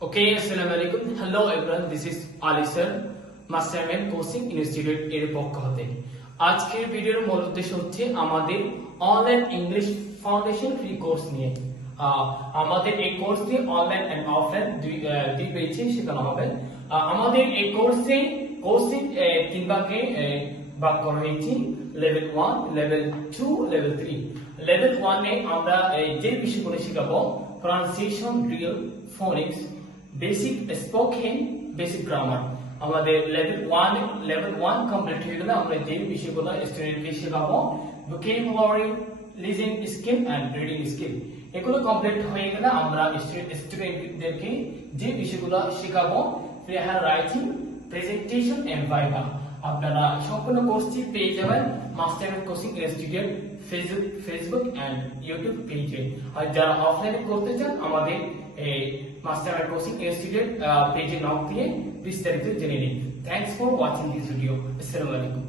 Okay, assalamu alaikum. Hello everyone, this is Ali sir, Masterman coaching institute এর পক্ষ হতে। আজকের ভিডিওর মূল উদ্দেশ্য হচ্ছে আমাদের online English foundation free course নিয়ে। আমাদের এই কোর্সটি অনলাইন এন্ড অফলাইন দুই পেজে শেখানো হবে। আমাদের এই কোর্সটি তিন ভাগে ভাগ করা হয়েছে, লেভেল 1, লেভেল 2, লেভেল 3। লেভেল 1 এ আমরা যে বিষয়গুলো শেখাবো pronunciation, drill, phonics, basic spoken, basic grammar. আমাদের লেভেল 1 কমপ্লিট হয়ে গেলে আমরা যে বিষয়গুলো স্টুডেন্টকে শেখাবো vocabulary, listening skill and reading skill, এগুলো কমপ্লিট হয়ে গেলে আমরা স্টুডেন্টদেরকে যে বিষয়গুলো শেখাবো freehand writing, presentation and viva. আপনারা সম্পূর্ণ কোর্সটি পেয়ে যাবেন Masterman coaching institute Facebook and YouTube পেজে। আর যারা অফলাইনে করতে চান আমাদের মাস্টারম্যান কোচিং ইনস্টিটিউট পেজে নক দিয়ে বিস্তারিত জেনে নিন। Thanks for watching this video. আসসালামু আলাইকুম।